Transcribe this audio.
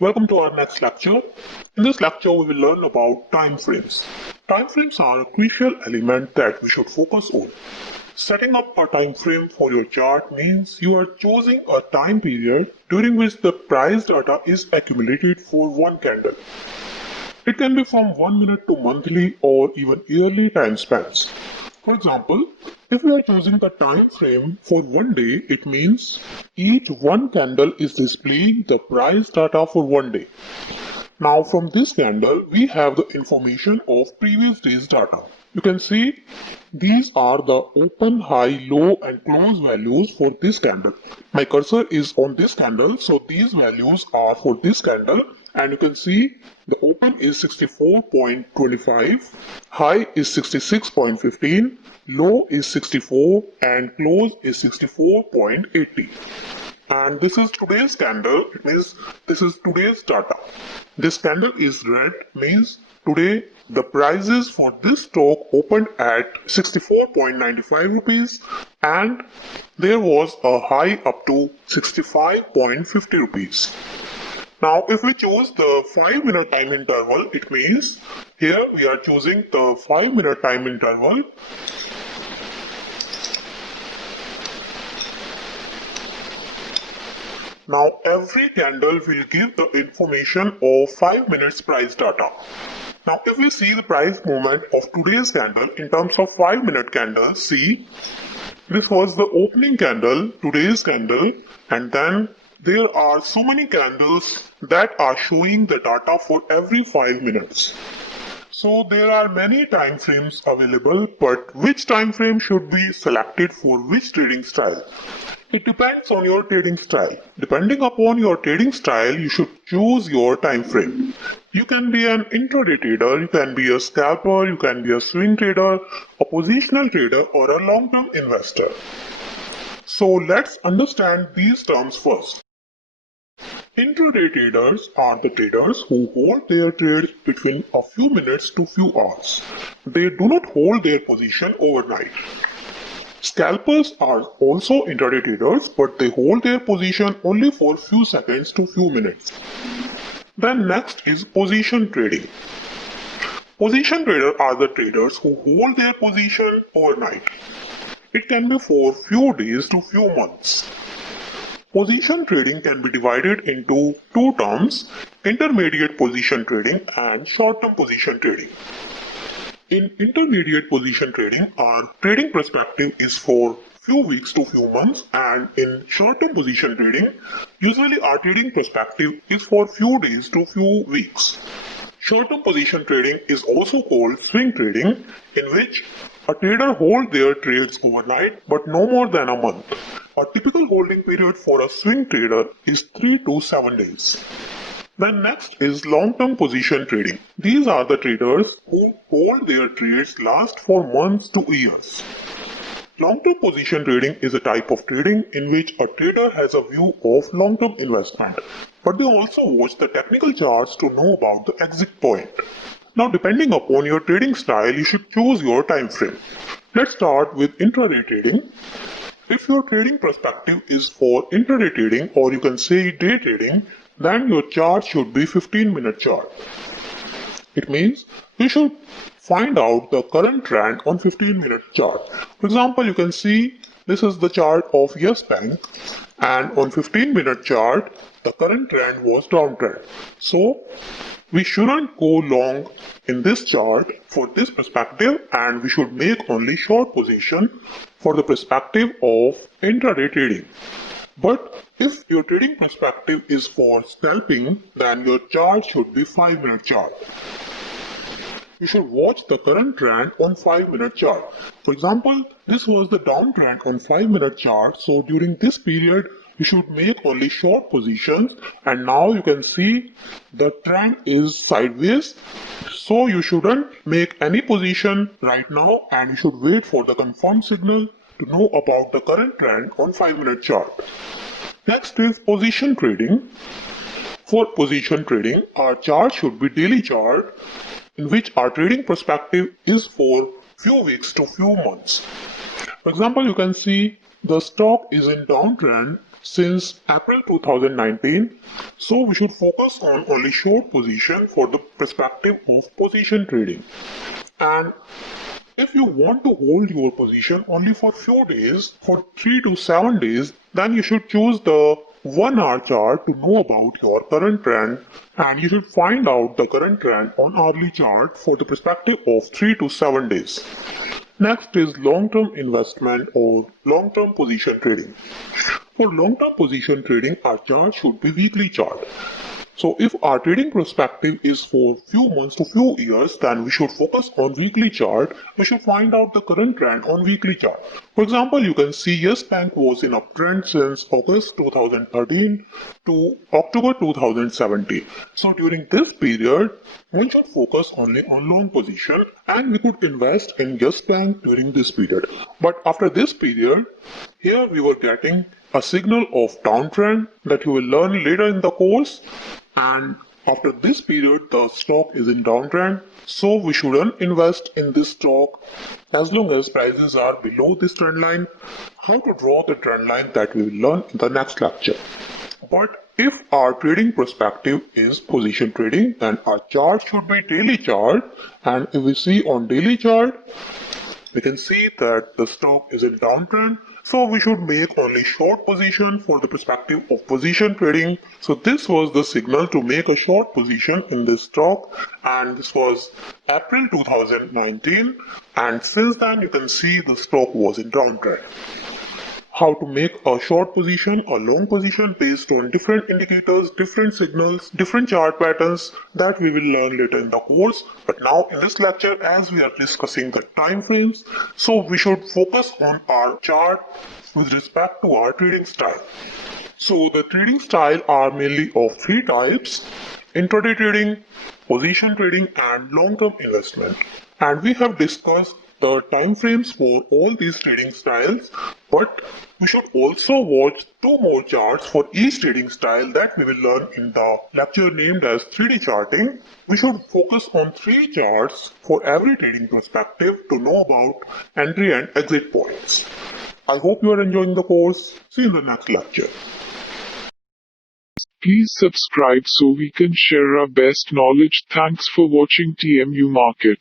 Welcome to our next lecture. In this lecture, we will learn about time frames. Time frames are a crucial element that we should focus on. Setting up a time frame for your chart means you are choosing a time period during which the price data is accumulated for one candle. It can be from 1 minute to monthly or even yearly time spans. For example, if we are choosing the time frame for one day, it means each one candle is displaying the price data for one day. Now from this candle, we have the information of previous day's data. You can see these are the open, high, low and close values for this candle. My cursor is on this candle, so these values are for this candle, and you can see the open is 64.25, high is 66.15, low is 64 and close is 64.80. And this is today's candle. It means this is today's data. This candle is red, means today the prices for this stock opened at 64.95 rupees and there was a high up to 65.50 rupees. Now if we choose the 5-minute time interval, it means here we are choosing the 5-minute time interval. Now every candle will give the information of 5 minutes price data. Now if we see the price movement of today's candle in terms of 5-minute candle, see this was the opening candle, today's candle, and then there are so many candles that are showing the data for every 5 minutes. So there are many time frames available, but which time frame should be selected for which trading style? It depends on your trading style. Depending upon your trading style, you should choose your time frame. You can be an intraday trader, you can be a scalper, you can be a swing trader, a positional trader, or a long-term investor. So let's understand these terms first. Intraday traders are the traders who hold their trades between a few minutes to few hours. They do not hold their position overnight. Scalpers are also intraday traders, but they hold their position only for few seconds to few minutes. Then next is position trading. Position traders are the traders who hold their position overnight. It can be for few days to few months. Position trading can be divided into two terms, intermediate position trading and short-term position trading. In intermediate position trading, our trading perspective is for few weeks to few months, and in short-term position trading, usually our trading perspective is for few days to few weeks. Short-term position trading is also called swing trading, in which a trader holds their trades overnight but no more than a month. A typical holding period for a swing trader is 3 to 7 days. Then next is long-term position trading. These are the traders who hold their trades last for months to years. Long-term position trading is a type of trading in which a trader has a view of long-term investment, but they also watch the technical charts to know about the exit point. Now depending upon your trading style, you should choose your time frame. Let's start with intraday trading. If your trading perspective is for intraday trading, or you can say day trading, then your chart should be 15-minute chart. It means you should find out the current trend on 15-minute chart. For example, you can see this is the chart of Yes Bank, and on 15-minute chart, the current trend was downtrend. So we shouldn't go long in this chart for this perspective, and we should make only short position for the perspective of intraday trading. But if your trading perspective is for scalping, then your chart should be 5-minute chart. You should watch the current trend on 5-minute chart. For example, this was the downtrend on 5-minute chart, so during this period you should make only short positions, and now you can see the trend is sideways, so you shouldn't make any position right now, and you should wait for the confirmed signal to know about the current trend on 5-minute chart. Next is position trading. For position trading, our chart should be daily chart in which our trading perspective is for few weeks to few months. For example, you can see the stock is in downtrend since April 2019. So we should focus on only short position for the perspective of position trading. And if you want to hold your position only for few days, for 3 to 7 days, then you should choose the 1 hour chart to know about your current trend, and you should find out the current trend on hourly chart for the perspective of 3 to 7 days. Next is long-term investment or long-term position trading. For long-term position trading, our chart should be weekly chart. So if our trading perspective is for few months to few years, then we should focus on weekly chart. We should find out the current trend on weekly chart. For example, you can see Yes Bank was in uptrend since August 2013 to October 2017. So during this period, one should focus only on long position, and we could invest in Yes Bank during this period. But after this period, here we were getting a signal of downtrend that you will learn later in the course, and after this period the stock is in downtrend, so we shouldn't invest in this stock as long as prices are below this trend line. How to draw the trend line, that we will learn in the next lecture. But if our trading perspective is position trading, then our chart should be daily chart, and if we see on daily chart, we can see that the stock is in downtrend, so we should make only short position for the perspective of position trading. So this was the signal to make a short position in this stock, and this was April 2019, and since then you can see the stock was in downtrend. How to make a short position, a long position based on different indicators, different signals, different chart patterns, that we will learn later in the course. But now in this lecture, as we are discussing the time frames, so we should focus on our chart with respect to our trading style. So the trading style are mainly of three types: intraday trading, position trading, and long-term investment. And we have discussed the time frames for all these trading styles, but we should also watch two more charts for each trading style that we will learn in the lecture named as 3D charting. We should focus on three charts for every trading perspective to know about entry and exit points. I hope you are enjoying the course. See you in the next lecture. Please subscribe so we can share our best knowledge. Thanks for watching TMU Market.